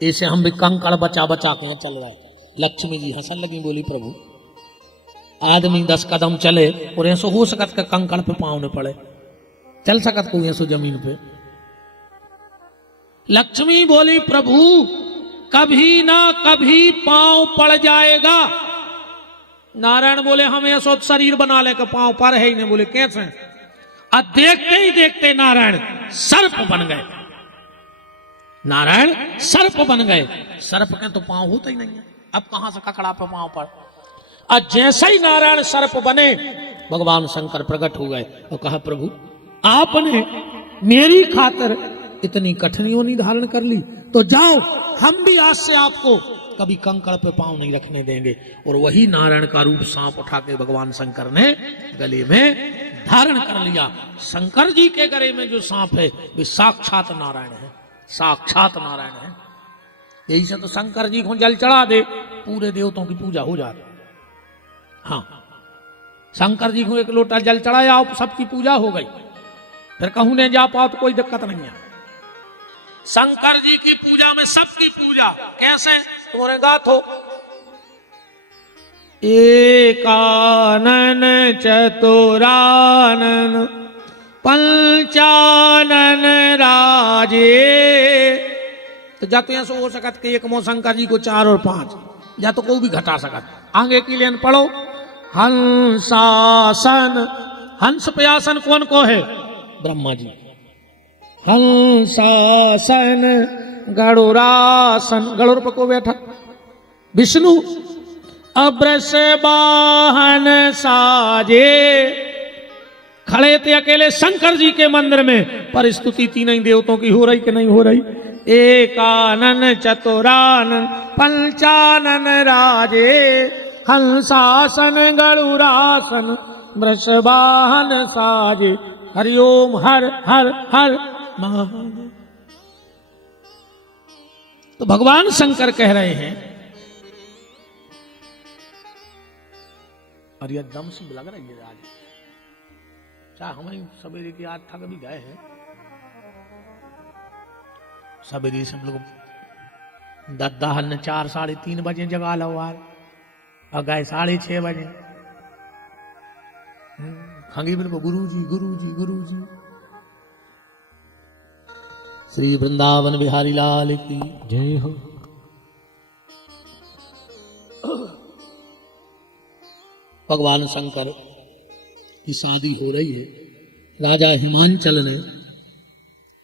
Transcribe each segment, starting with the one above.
ऐसे हम भी कंकड़ बचा बचा के चल रहे। लक्ष्मी जी हंसन लगी, बोली प्रभु आदमी 10 कदम चले और ऐसो हो सकत के कंकड़ पे पाँव न पड़े, चल सकत को ऐसो जमीन पे। लक्ष्मी बोली प्रभु कभी ना कभी पाँव पड़ जाएगा। नारायण बोले हम ऐसो शरीर बना ले के पाँव पर है ही नहीं। बोले कैसे? और देखते ही देखते नारायण सर्प बन गए। नारायण सर्प बन गए। सर्प के तो पांव होते ही नहीं है, अब कहां से ककड़ा पे पांव पर। और जैसे ही नारायण सर्प बने भगवान शंकर प्रकट हो गए और कहा प्रभु आपने मेरी खातिर इतनी कठिनाइयों नहीं धारण कर ली, तो जाओ हम भी आज से आपको कभी कंकड़ पे पांव नहीं रखने देंगे। और वही नारायण का रूप सांप उठा के भगवान शंकर ने गले में धारण कर लिया। शंकर जी के गले में जो सांप है वे साक्षात नारायण है, साक्षात नारायण है। यही से तो शंकर जी को जल चढ़ा दे पूरे देवताओं की पूजा हो जाती। हाँ, शंकर जी को एक लोटा जल चढ़ाया सबकी पूजा हो गई। फिर कहूं ने जा पाओ तो कोई दिक्कत नहीं है। शंकर जी की पूजा में सबकी पूजा कैसे? तुम्हारे गाथ हो एकानन चतुरानन पंचानन राजे। तो जा तो यहां से हो सकत कि एक मो शंकर जी को 4 और 5, या तो कोई भी घटा सकत। आगे की लेन पढ़ो हंसासन। हंस पे आसन कौन को है? ब्रह्मा जी। हंसासन गरुड़ासन, गरुड़ पर को बैठा विष्णु। अब्रस वाहन साजे, खड़े थे अकेले शंकर जी के मंदिर में, पर स्तुति तीनों देवताओं की हो रही कि नहीं हो रही। एकानन चतुरानन पंचानन राजे, हंसासन गरुड़ासन वृषवाहन साजे। हरिओम हर हर हर महादेव। तो भगवान शंकर कह रहे हैं, और यह दम से लग रही है आज, चाहे हमारी सवेरे की आज थक भी गए हैं। सवेरे से हम लोग दद्दाहन 4 साढ़े 3 बजे जगा लो यार, और गए 6:30 बजे। खंगी बिल्कुल गुरु जी गुरु जी गुरु जी। श्री वृंदावन बिहारी लाल की जय हो। भगवान शंकर की शादी हो रही है। राजा हिमांचल ने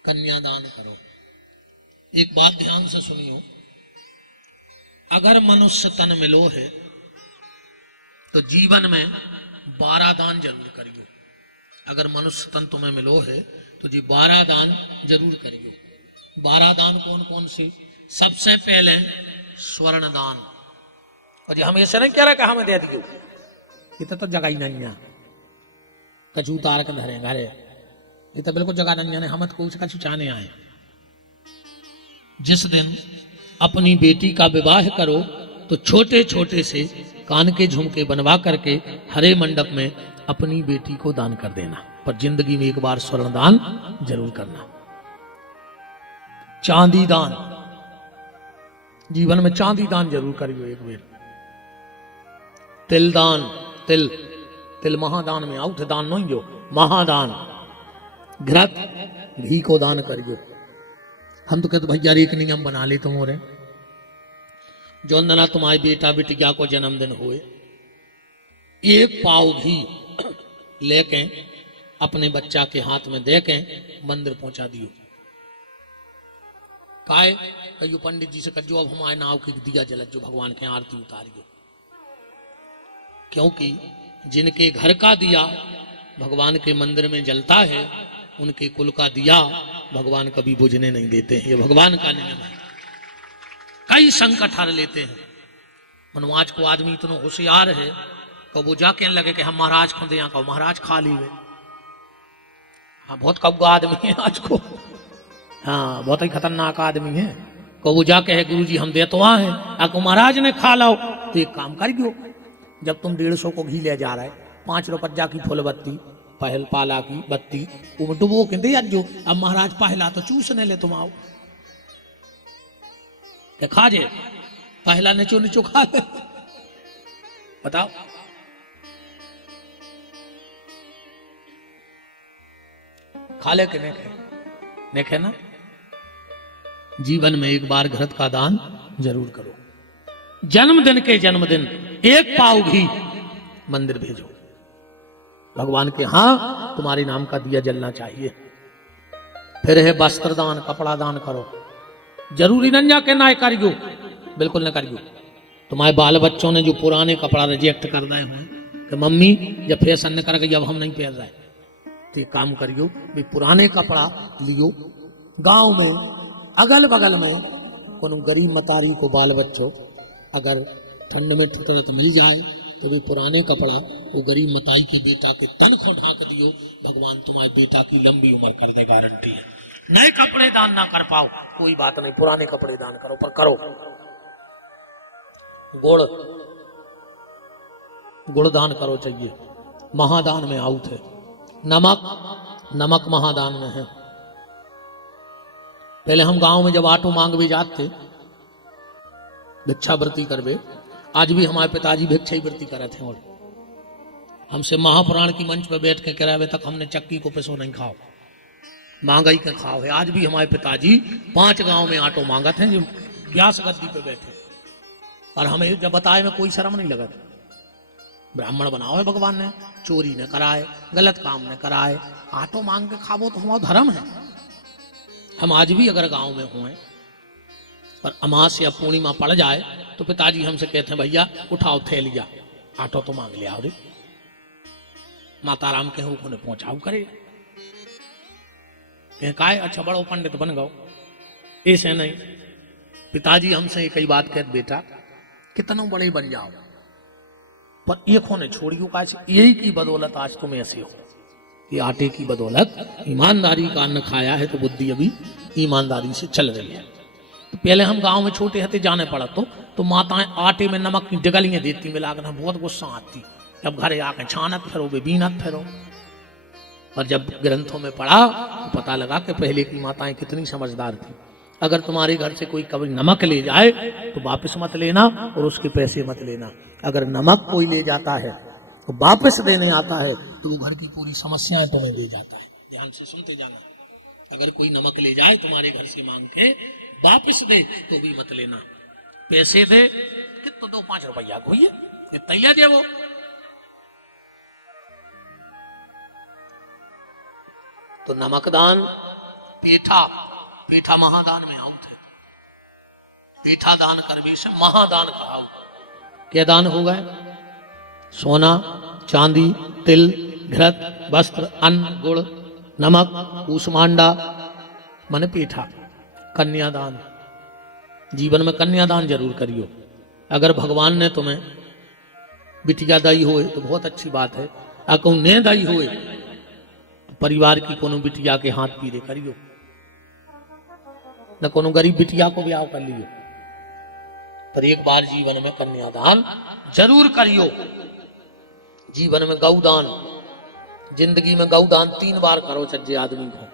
कन्यादान करो। एक बात ध्यान से सुनियो, अगर मनुष्य तन में लो है तो जीवन में 12 दान जरूर करियो। अगर मनुष्य तन तुम्हें मिलो है तो जी 12 दान जरूर करियो। 12 दान कौन कौन से? सबसे पहले स्वर्ण दान। और जी हमेशा नहीं कह रहा कि हमें दे दियो, ये तो जगह ही नहीं है। कचू तार के धरे घरे, ये तो बिल्कुल जगह नहीं है। हम तो कुछ कचू चाहने आए। जिस दिन अपनी बेटी का विवाह करो तो छोटे छोटे से कान के झुमके बनवा करके हरे मंडप में अपनी बेटी को दान कर देना। पर जिंदगी में एक बार स्वर्ण दान जरूर करना। चांदी दान, जीवन में चांदी दान जरूर करियो एक बार। तिल दान, तिल तिल महादान में आउट दान नहीं जो महादान। घृत घी को दान करियो। हम तो कहते भैया एक नियम बना ले तुम और जो नना तुम्हारे बेटा बिटिया को जन्मदिन हुए, 1 पाव घी लेके अपने बच्चा के हाथ में दे के मंदिर पहुंचा दियो। काय कहियो पंडित जी से कहो अब हमारे नाव की दिया जलत जो भगवान के आरती उतारियो। क्योंकि जिनके घर का दिया भगवान के मंदिर में जलता है, उनके कुल का दिया भगवान कभी बुझने नहीं देते हैं। ये भगवान का नियम है। कई संकट हर लेते हैं। मनवाज को आदमी इतना होशियार है तो वो जाके लगे कि हम महाराज को दे, को महाराज खा ली। हाँ, बहुत कब्बा आदमी है आज को। हाँ, बहुत ही खतरनाक आदमी है। को वो जाके है गुरु जी हम दे तो आए हैं, आपको महाराज ने खा लाओ। तो एक काम कर दो, जब तुम 150 को घी ले जा रहे, 5 रुपया की फूल बत्ती, पहल पाला की बत्ती वो डुबो के दे जो। अब महाराज पहला तो चूसने ले तुम आओ। ये खा जे पहला नीचो नीचो खा ले, बताओ। खा ले कि नहीं खे ना। जीवन में एक बार घृत का दान जरूर करो। जन्मदिन के जन्मदिन एक पाव घी मंदिर भेजो भगवान के, हाँ तुम्हारे नाम का दिया जलना चाहिए। फिर है वस्त्र दान, कपड़ा दान करो। जरूरी नहीं जाके ना करियो, बिल्कुल ना करियो। तुम्हारे बाल बच्चों ने जो पुराने कपड़ा रिजेक्ट कर रहे हो कि मम्मी जब फैशन ने कर गई अब हम नहीं पहन रहे, तो एक काम करियो भी पुराने कपड़ा लियो, गांव में अगल बगल में कोनो गरीब मतारी को बाल बच्चों अगर ठंड में ठुटरत मिल जाए तो भी पुराने कपड़ा वो गरीब मताई के बेटा के तन को ढांक दियो, भगवान तुम्हारे बेटा की लंबी उम्र कर दे, गारंटी है। नए कपड़े दान ना कर पाओ कोई बात नहीं, पुराने कपड़े दान करो, पर करो। गुड़ दान करो चाहिए, महादान में आउट है। नमक महादान में है। पहले हम गांव में जब आटो मांग भी जाते भिक्षावृत्ति करवे, आज भी हमारे पिताजी भिक्षा वृत्ति करे थे और हमसे महापुराण की मंच पे बैठ के करावे तक हमने चक्की को पैसों नहीं खाओ, महंगाई के खाओ है। आज भी हमारे पिताजी 5 गांव में आटो मांगत हैं जो व्यास गद्दी पे बैठे, और हमें जब बताए में कोई शर्म नहीं लगा। ब्राह्मण बनाओ है भगवान ने, चोरी न कराए, गलत काम न कराए, आटो मांग के खावो तो हमारा धर्म है। हम आज भी अगर गांव में हुए पर अमास या पूर्णिमा पड़ जाए तो पिताजी हमसे कहते हैं भैया उठाओ थैलिया, आटो तो मांग लिया रे, माता राम के हुक्म ने पहुंचाओ करे। काय अच्छा बड़ो पंडित बन गओ, ऐसे नहीं। पिताजी हमसे कई बात कहते बेटा कितना बड़े बन जाओ पर एक होने छोड़ियो, का यही की बदौलत आज तुम ऐसे हो। ये आटे की बदौलत ईमानदारी का अन्न खाया है तो बुद्धि अभी ईमानदारी से चल रही है। तो पहले हम गांव में छोटे हते जाने पड़ा तो माताएं आटे में नमक की डगलियां देती, मिलाकर बहुत गुस्सा आती। जब घरे आके छानत फिरो वे बीनत फिरो। और जब ग्रंथों में पढ़ा तो पता लगा कि पहले की माताएं कितनी समझदार थी। अगर तुम्हारे घर से कोई कभी नमक ले जाए तो वापस मत लेना और उसके पैसे मत लेना। अगर नमक कोई ले जाता है तो वापस देने आता है तो वो घर की पूरी समस्याएं तुम्हें ले जाता है। ध्यान से सुनते जाना। अगर कोई नमक ले जाए तुम्हारे घर से मांग के वापस दे तो भी मत लेना। पैसे दे कितना 2-5 रुपया कोई है तैयार दे वो। तो नमक दान, पेठा महादान में आउट है। पेठा दान करवे से महादान कहा। क्या दान हो गए? सोना, चांदी, तिल, घृत, वस्त्र, अन्न, गुड़, नमक, कूसमांडा माने पेठा। कन्यादान, जीवन में कन्यादान जरूर करियो। अगर भगवान ने तुम्हें बिटिया दाई होए तो बहुत अच्छी बात है। अगर ने दाई होए तो परिवार की कोनो बिटिया के हाथ पीरे करियो, न कोनो गरीब बिटिया को ब्याह कर लियो। पर एक बार जीवन में कन्यादान जरूर करियो। जीवन में गौदान, जिंदगी में गौदान 3 बार करो सज्जे आदमी को।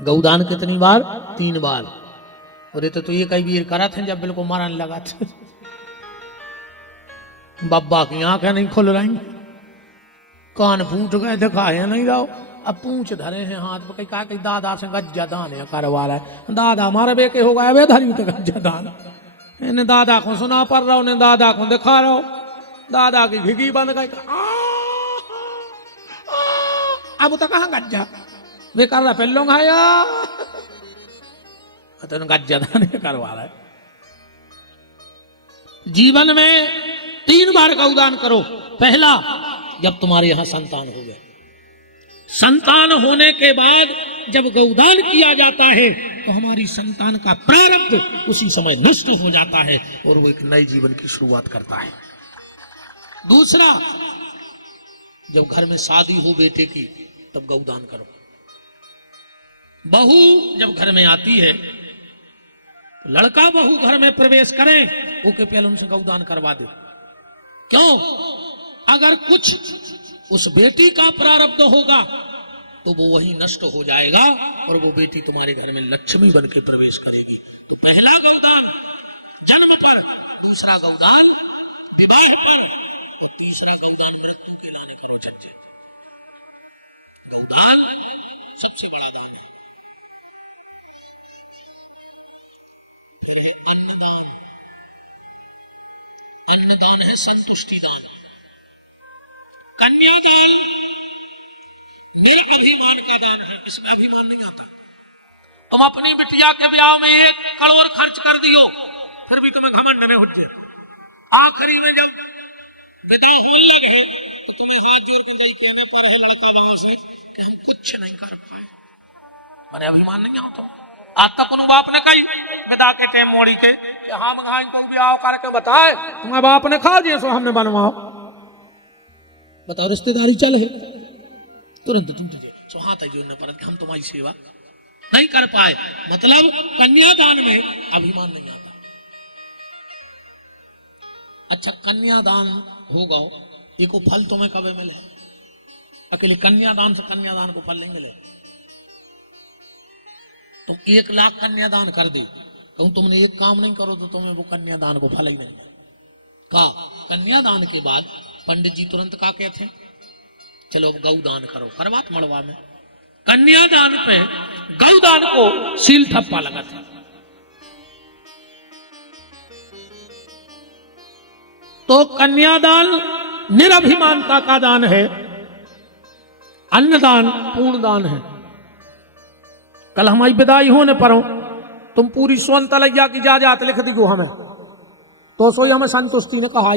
गौदान कितनी बार? 3 बार। और ये तो ये कई वीर करा थे जब बिल्कुल मारने लगा थे। बब्बा की आंखें नहीं खुल रही, कान फूट गए, दिखाए नहीं रहो। अब पूंछ धरे हैं हाथ पे, कहा कि दादा से गज्जा दान है करवा रहा है। दादा हमारे बेके हो गए वे धरी तो गज्जा दान। इन्हें दादा को सुना पड़ रहा, उन्हें दादा को दिखा रहा हो। दादा की घिगी बंद गई। अब तो कहाँ गज्जा वे कर रहा, पहलों खाया तो गज्जा दान करवा रहा है। जीवन में 3 बार गौदान करो। पहला, जब तुम्हारे यहां संतान हो गए। संतान होने के बाद जब गौदान किया जाता है तो हमारी संतान का प्रारब्ध उसी समय नष्ट हो जाता है और वो एक नए जीवन की शुरुआत करता है। दूसरा, जब घर में शादी हो बेटे की तब गौदान करो। बहू जब घर में आती है तो लड़का बहू घर में प्रवेश करें ओके पहले उनसे गौदान करवा दे। क्यों? अगर कुछ उस बेटी का प्रारब्ध होगा तो वो वही नष्ट हो जाएगा और वो बेटी तुम्हारे घर में लक्ष्मी बन के प्रवेश करेगी। तो पहला गौदान दूसरा गौदान विवाह पर, तीसरा गौदान मृत्यु के लाने करो छज्जे। गौदान सबसे बड़ा दान है। फिर है अन्नदान। अन्नदान है संतुष्टि दान। कन्यादान निरअभिमान का दान है, इसमें अभिमान नहीं आता। तुम अपनी बिटिया के ब्याह में 1 करोड़ खर्च कर दियो, फिर भी तुम्हें घमंड में उठे। आखिरी में जब विदा होने लगे तो तुम्हें हाथ जोड़ कर कहने पर है लड़का वहां से कि हम कुछ नहीं कर पाए। मैंने अभिमान नहीं आता। आज तक उन बाप ने कही विदा के टाइम मोड़ी के हम घाई को ब्याह करके बताए, तुम्हारे बाप ने खा दिए सो हमने बनवाओ। बताओ रिश्तेदारी चल है, तुरंत तुम तुझे सो हाथ जोड़ने पर हम तुम्हारी सेवा नहीं कर पाए। मतलब कन्यादान में अभिमान नहीं आता। अच्छा कन्यादान होगा, देखो फल तुम्हें कभी मिले? अकेले कन्यादान से कन्यादान को फल नहीं मिले। तुम 1 लाख कन्यादान कर दे, तो तुमने एक काम नहीं करो तो तुम्हें वो कन्यादान को फल ही नहीं मिले। कहा कन्यादान के बाद पंडित जी तुरंत क्या कहते, चलो अब गौदान करो। करवात मड़वा में कन्यादान पे गौदान को सील ठप्पा लगा था। तो कन्यादान निरभिमानता का दान है, अन्नदान पूर्ण दान है। कल हमारी विदाई होने पर तुम पूरी सोन तलैया की जायदाद लिख दी हमें, तो सोई हमें संतुष्टि ने कहा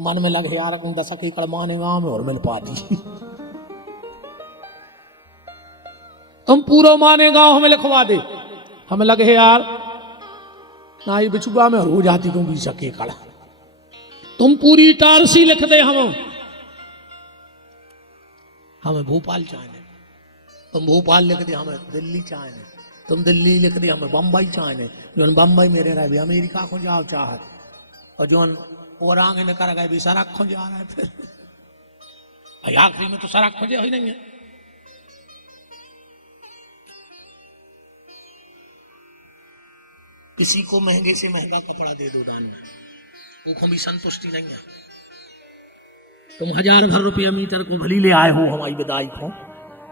मन में लगे यार 10 एकड़ माने गांव में और मिल पाती। तुम पूरा माने गांव हमें लिखवा दे, हमें लगे यार ना ही बिछुआ में हो जाती तुम 20 एकड़। तुम पूरी टारसी लिख दे हमें भोपाल चाहने, तुम भोपाल लिख दे हमें दिल्ली चाहने, तुम दिल्ली लिख दे हमें बम्बई चाहने। जो बम्बई मेरे रहे अमेरिका को जाओ चाहत, और जो और आगे ने कर गए भी सड़क खोजे आ रहे थे। आखिरी में तो सड़क खोजे ही नहीं है। किसी को महंगे से महंगा कपड़ा दे दो दान में, वो भी संतुष्टि नहीं है। तुम 1000 भर रुपया मीटर को भली ले आए हो हमारी विदाई को,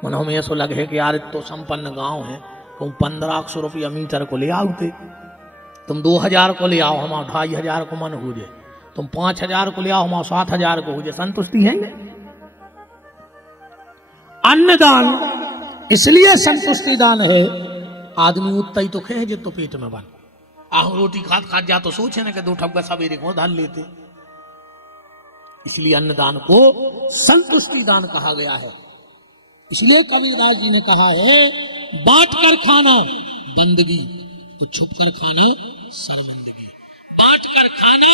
मन हमें ऐसा लगे कि यार तो संपन्न गांव है, तुम 1500 रुपया मीटर को ले आओते। तुम 2000 को ले आओ, हम 2500 को मन हो जाए। तुम 5000 को ले आओ, हम 7000 को हो जाए। संतुष्टि है ना? अन्नदान इसलिए संतुष्टि दान है, आदमी उतना ही तो खे जे तो पेट में बन। आह रोटी खात खात जा तो सोचे ना कि 2 ठप्पा सवेरे को धान लेते। इसलिए अन्नदान को संतुष्टि दान कहा गया है। इसलिए कबीरदास जी ने कहा है बांट कर खाना बंदगी, तो छुप कर खाना शर्मिंदगी। बांट कर खाने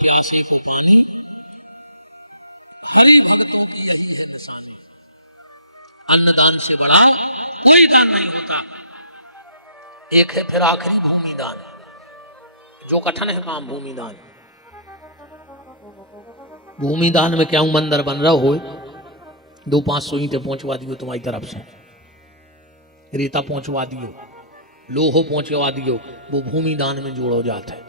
प्यासे को पानी, भोले भक्तों की यही है निशानी। अन्नदान से बड़ा कोई दान नहीं होता। एक है फिर आखिरी भूमि दान, जो कठिन है काम भूमि दान। भूमि दान में क्या मंदिर बन रहा हो, 200-500 ईंटें पहुंचवा दियो तुम्हारी तरफ से, रेता पहुंचवा दियो, लोहो पहुंचवा दियो, वो भूमि दान में जोड़ो जाता है।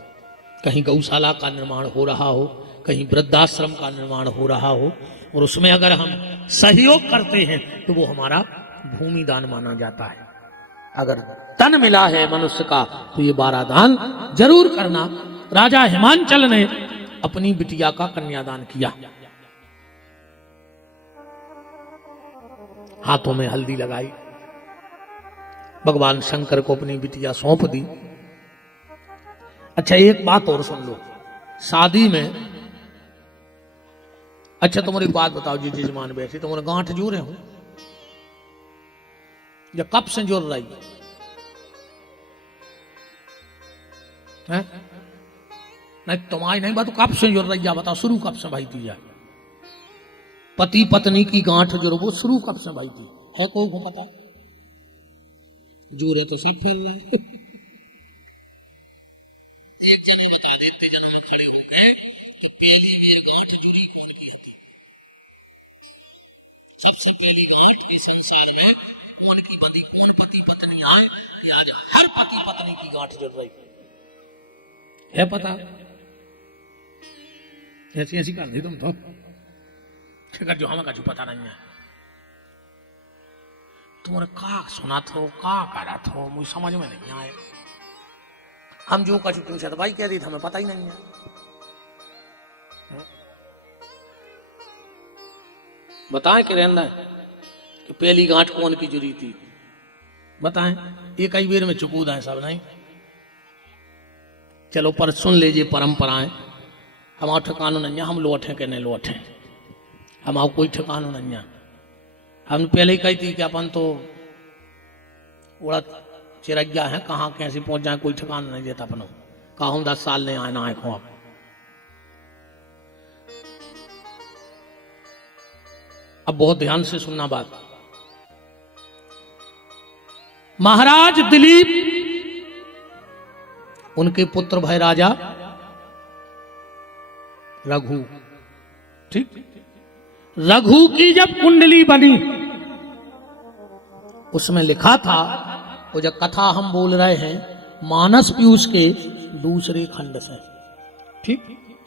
कहीं गौशाला का निर्माण हो रहा हो, कहीं वृद्धाश्रम का निर्माण हो रहा हो, और उसमें अगर हम सहयोग करते हैं तो वो हमारा भूमि दान माना जाता है। अगर तन मिला है मनुष्य का तो ये 12 दान जरूर करना। राजा हिमांचल ने अपनी बिटिया का कन्यादान किया। हाथों में हल्दी लगाई, भगवान शंकर को अपनी बिटिया सौंप दी। अच्छा एक बात और सुन लो, शादी में अच्छा तुम्हारी बात बताओ जी जजमान बैठे, तुम्हारे गांठ जोड़े हो या कब से जोड़ रही है? नहीं तुम्हारी नहीं बात, कब से जोड़ रही है बताओ, शुरू कब से भाई थी? पति पत्नी की गांठ जो वो शुरू कब से भाई थी है? को पता जोड़े तो सब फिर एक जने बता देते जन्म खड़े हो गए तो पहली बार गांठ जुड़ी कौन की थी? सबसे पहली गांठ के संसार में कौन की बंधी, कौन पति पत्नी आए आज हर पति पत्नी की गांठ जुड़ रही है, पता ऐसी ऐसी कर दी तुम तो जो हमें कछु पता नहीं है। तुमने का सुना थो, का करा थो, मुझे समझ में नहीं आए। हम जो कछु पूछा तो भाई कह दी हमें पता ही नहीं है। बताएं कि रहना कि पहली गांठ कौन की जुड़ी थी, बताएं। ये कई बेर में चुकूद है सब नहीं। चलो पर सुन लीजिए परंपराएं। हमारा ठिकाना नहीं है, हम लौटे के नहीं लौटे, हमारा कोई ठिकाना नहीं है। हम पहले ही कही थी कि अपन तो उड़द चिरैया है, कहाँ कैसे पहुंच जाए कोई ठिकाना नहीं देता अपनों। कहा हम 10 साल नहीं आए ना आए खो। अब बहुत ध्यान से सुनना बात। महाराज दिलीप, उनके पुत्र भाई राजा रघु, ठीक। रघु की जब कुंडली बनी उसमें लिखा था, वो जब कथा हम बोल रहे हैं मानस पीयूष के दूसरे खंड से, ठीक,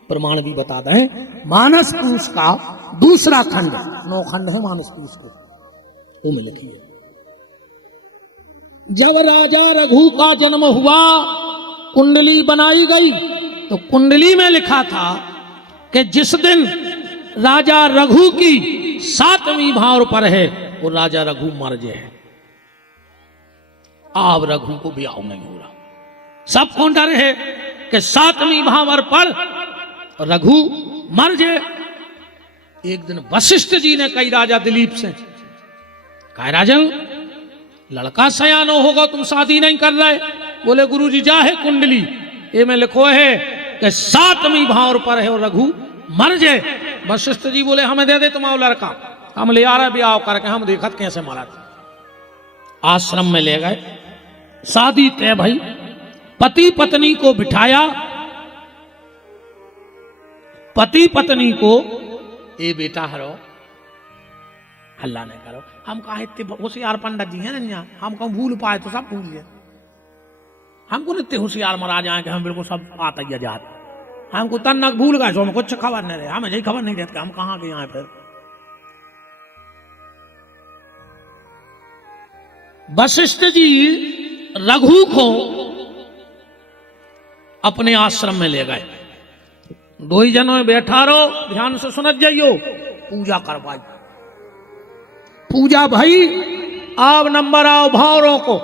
प्रमाण भी बता दें। मानस पीयूष का दूसरा खंड, 9 खंड है मानस पीयूष के, उनमें लिखिए। जब राजा रघु का जन्म हुआ, कुंडली बनाई गई, तो कुंडली में लिखा था कि जिस दिन राजा रघु की 7वीं भावर पर है वो राजा रघु मर जाए। अब रघु को ब्याह नहीं हो रहा, सबको डर है कि 7वीं भावर पर रघु मर जाए। एक दिन वशिष्ठ जी ने कही राजा दिलीप से, कहा राजन लड़का सयानो होगा, तुम शादी नहीं कर रहे। बोले गुरुजी जा है कुंडली, ये में लिखो है कि 7वीं भावर पर है और रघु मर जाए। वशिष्ठ जी बोले हमें दे दे तुम्हारा लड़का, हम ले आ रहे ब्याह करके, हम देखत कैसे मारा था। आश्रम में ले गए, शादी तय भाई, पति पत्नी को बिठाया, पति पत्नी को, ए बेटा हरो हल्ला नहीं करो, हम कहा इतने होशियार पंडित जी हैं ना, हम कहूं भूल पाए तो सब भूल जाए। हमको इतने होशियार मरा जाए कि हम बिल्कुल सब आता ही जाते, हमको तन्नक भूल गए, हमें कुछ खबर नहीं रहे, हमें यही खबर नहीं रहती हम कहाँ के आए। फिर वशिष्ठ जी रघु को अपने आश्रम में ले गए। 2 ही जनों में बैठा रहो, ध्यान से सुनत जाइयो। पूजा करवाई, पूजा भाई, आप नंबर आओ भावरों को।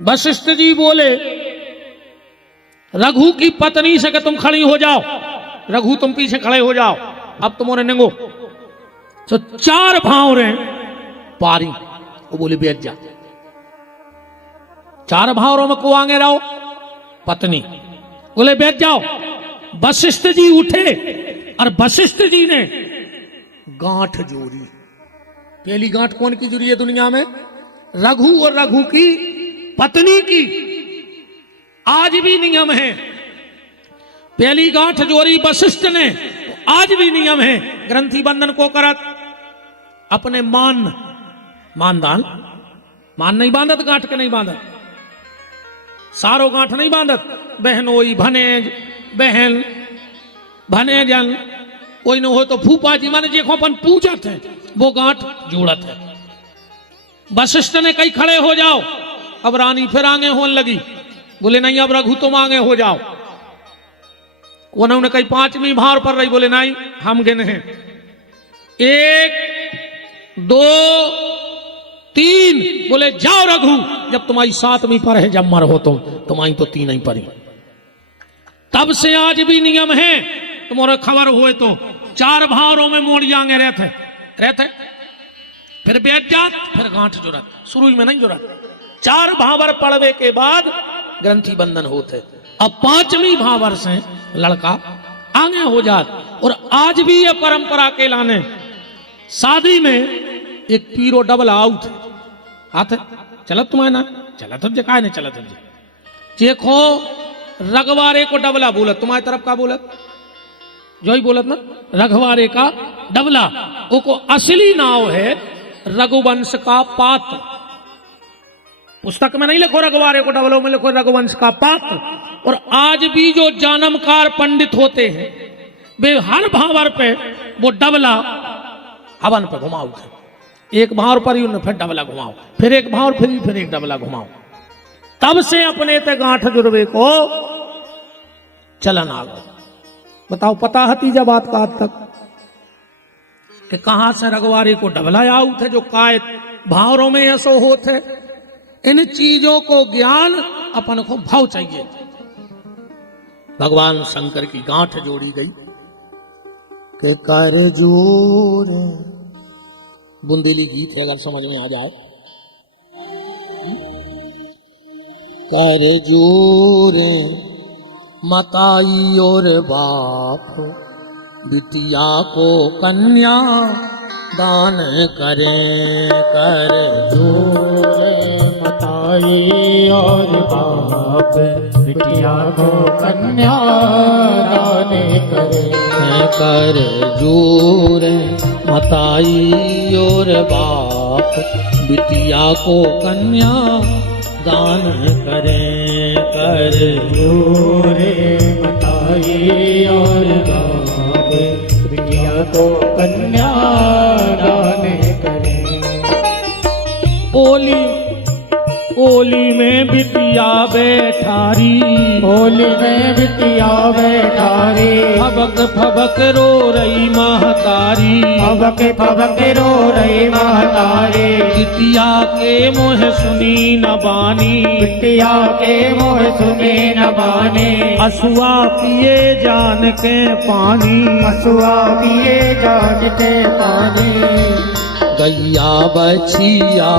वशिष्ठ जी बोले रघु की पत्नी से कि तुम खड़ी हो जाओ, रघु तुम पीछे खड़े हो जाओ, अब तुम्हारे निगो। तो 4 भावरें पारी, वो बोले बैठ जा। 4 भावरों में को आगे रहो, पत्नी बोले बैठ जाओ। वशिष्ठ जी उठे और वशिष्ठ जी ने गांठ जोड़ी। पहली गांठ कौन की जुड़ी है दुनिया में? रघु और रघु की पत्नी की। आज भी नियम है, पहली गांठ जोड़ी वशिष्ठ ने, तो आज भी नियम है ग्रंथि बंधन को करत अपने मानदान मान नहीं बांधत, गांठ के नहीं बांधत, सारो गांठ नहीं बांधत। बहनोई भनेज बहन भनेजन कोई न हो तो फूफा जी माने देखो अपन पूजत है, वो गांठ जोड़त है। वशिष्ठ ने कहीं खड़े हो जाओ, अब रानी फिर आगे होने लगी, बोले नहीं अब रघु तुम आगे हो जाओ। उन्होंने कहीं 5वीं भावर पर रही, बोले नहीं हम गिने हैं 1 2 3, बोले जाओ रघु, जब तुम्हारी 7वीं पर है, जब मर हो तुम, तुम्हारी तो 3 ही परी। तब से आज भी नियम है, तुम्हारे खबर हुए तो 4 भावरों में मोड़ जाएंगे रहते, फिर बैठ जात, फिर गांठ जुड़त, शुरू में नहीं जुड़त। 4 भावर पड़वे के बाद ग्रंथि बंधन होते। अब 5वीं भावर से लड़का आगे हो जात। और आज भी ये परंपरा के लाने शादी में एक पीरो डबल आउट हाथ चलत तुम्हारे ना चला तो जका नहीं चला तुझे देखो रघवारे को डबला बोलत, तुम्हारी तरफ का बोलत जो ही बोलत ना रघवारे का डबला, वो को असली नाव है रघुवंश का पात्र। पुस्तक में नहीं लिखो रघुवारे को डबलो, में लिखो रघुवंश का पात्र। और आज भी जो जानमकार पंडित होते हैं वे हर भावर पे वो डबला हवन पे घुमाओ थे। एक भावर पर ही फिर डबला घुमाओ, फिर एक भावर, फिर एक डबला घुमाओ। तब से अपने ते गांठ जुड़वे को चलन आ गया। बताओ, पता हती जब बात का आज तक कि कहां से रघुवारे को डबला आऊ थे जो काय भावरों में ऐसो होते। इन चीजों को ज्ञान अपन को भाव चाहिए। भगवान शंकर की गांठ जोड़ी गई कि कर जोर, बुंदेली गीत है अगर समझ में आ जाए। कर जोर मताई और बाप, बिटिया को कन्या दान करें। कर जोर मताई और बाप, बिटिया को कन्या दान करे। कर जोर मताई और बाप, बिटिया को कन्या दान करें। कर जोर मताई और बाप, बिटिया को कन्या दान करे। ओली ओली में बिटिया बैठारी, होली में बिटिया बैठारी। फबक फबक रो रही महतारी, फबक फबक रो रही महतारी। बिटिया के मोह सुनी न बानी, बिटिया के मोह सुने न बाने। असुआ पिए जान के पानी, हसुआ पिए जानते पानी। गैया बछिया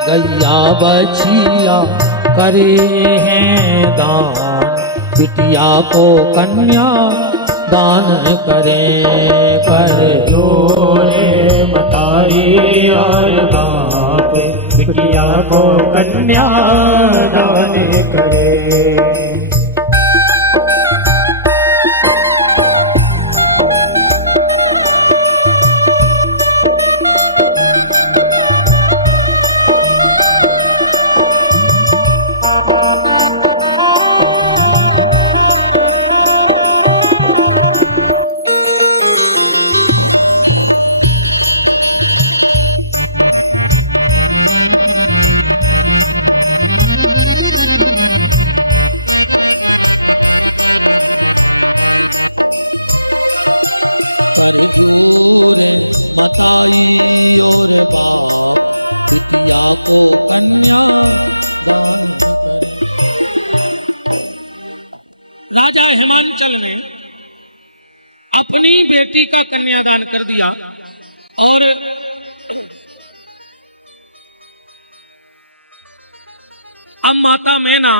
गैया बछिया करे हैं दान, बिटिया को कन्या दान करें। कर जोरे मताई और बाप, बिटिया को कन्या दान करे। अपनी बेटी का कन्यादान कर दिया और अब माता मैना